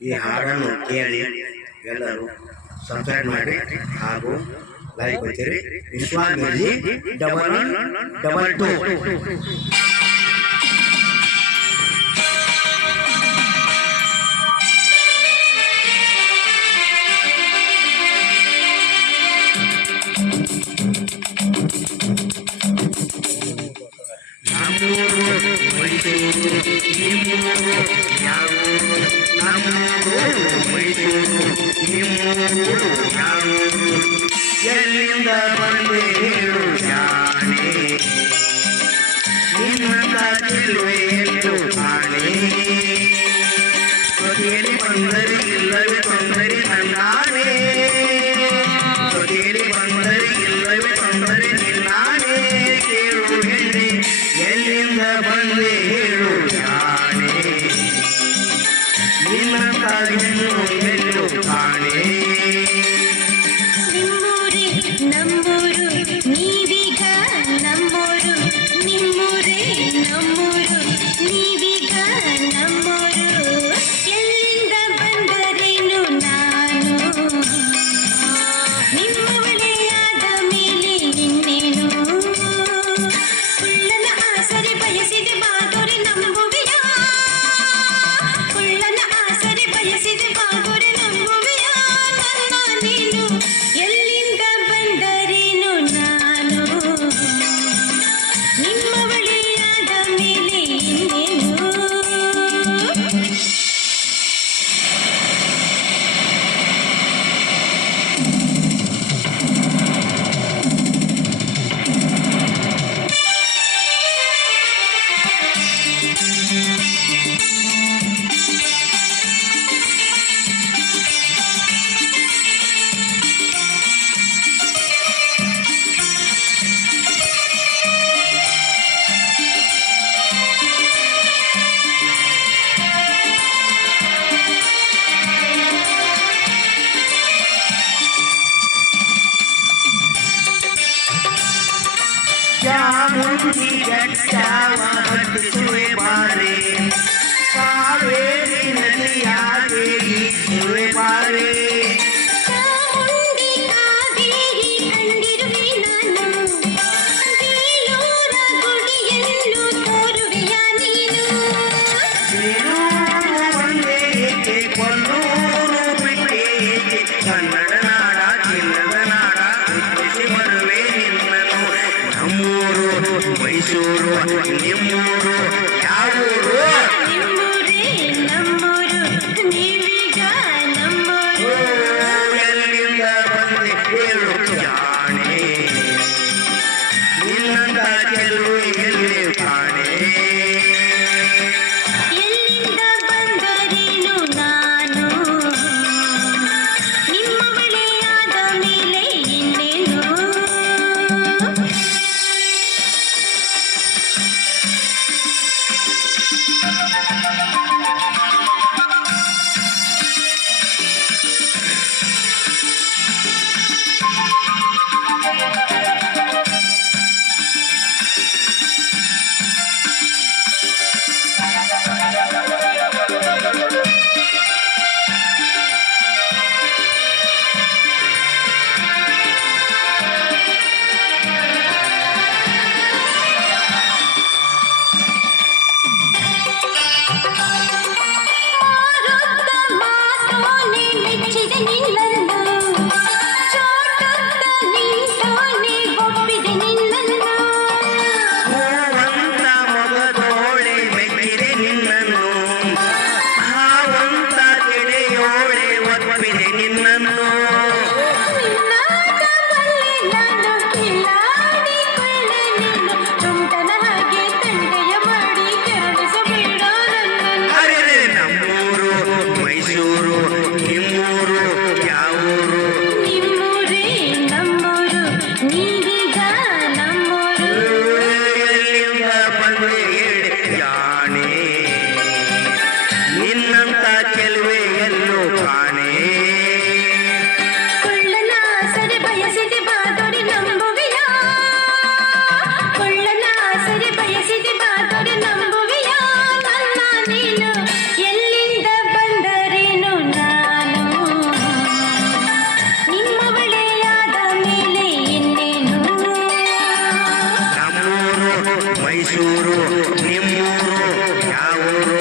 ಈ ಹಾಡನ್ನು ಕೇಳಿ ಎಲ್ಲರೂ ಸಬ್ಸ್ಕ್ರೈಬ್ ಮಾಡಿ ಹಾಗೂ ಲೈಕ್ ಕೊಡ್ತೀರಿ. ವಿಶ್ವಾಮಿರ್ಜಿ ಡಬಲ್ 2. ಎಲ್ಲಿಂದ ಬಂದೆ ಹೇಳು ಜಾಣೆ, ನಿನ್ನ ಕಾಚಿಲ್ವೇ ಎಲ್ಲೂ ಕಾಣೆ. ಜೊತೆಯಲ್ಲಿ ಬಂದರೆ ಇಲ್ಲವೇ ತೊಂದರೆ ನನ್ನಾಣೆ, ಜೊತೆಯಲ್ಲಿ ಬಂದರೆ ಇಲ್ಲವೇ ತೊಂದರೆ ನಿನ್ನಾಣೆ. ಕೇಳು ಹೆಣ್ಣೆ, ಎಲ್ಲಿಂದ ಬಂದೆ ಹೇಳು ಜಾಣೆ, ನಿನ್ನ ಕಾಚಿಲ್ವೇ ಎಲ್ಲೂ ಕಾಣೆ. ನಮ್ಮೂರು ನೀವೀಗ ನಮ್ಮೂರು, ನಿಮ್ಮೂರೇ ನಮ್ಮೂರು ನೀವೀಗ ನಮ್ಮೂರು. ಎಲ್ಲಿಂದ ಬಂದರೇನು ನಾನು, ನಿಮ್ಮವಳೆಯಾದ ಮೇಲೆ ಇನ್ನೇನು. ಕುಳ್ಳನ ಆಸರೆ ಬಯಸಿದೆ ಬಾದೊರೆ ನಂಬುವೆಯ, ಕುಳ್ಳನ ಆಸರೆ ಬಯಸಿದೆ ಬಾದೊರೆ ನಂಬುವೆಯ. ನನ್ನ ನೀನು ಎಲ್ಲಿಂದ ಬಂದರೇನು ನಾನು, ನಿಮ್ಮವಳೆಯಾದ ಮೇಲೆ ಇನ್ನೇನು. ಚಾಮುಂಡಿ ಬೆಟ್ಟವ ಹತ್ತಿಸುವೆ ಬಾರೆ, ಕಾವೇರಿ ನದಿಯಾಗೆ ಈಸುವೆ ಬಾರೆ. ಚಾಮುಂಡಿ ಕಾವೇರಿ ಕಂಡಿರುವೆ ನಾನು, ಬೇಲೂರ ಗುಡಿಯನ್ನು ತೋರುವೆಯ ನೀನು. ಬೇಲೂರು ಒಂದೇ ಏಕೆ, ಕೊಲ್ಲೂರು ಬಿಟ್ಟೆ ಏಕೆ, ಕನ್ನಡ ನಾಡ ಚಿನ್ನದ ನಾಡ ಹುಟ್ಟಿಸಿ ಬರುವೆ ನಿನ್ನನು. ನಮ್ಮೂರು ಮೈಸೂರು ನಿಮ್ಮೂರು ಊರು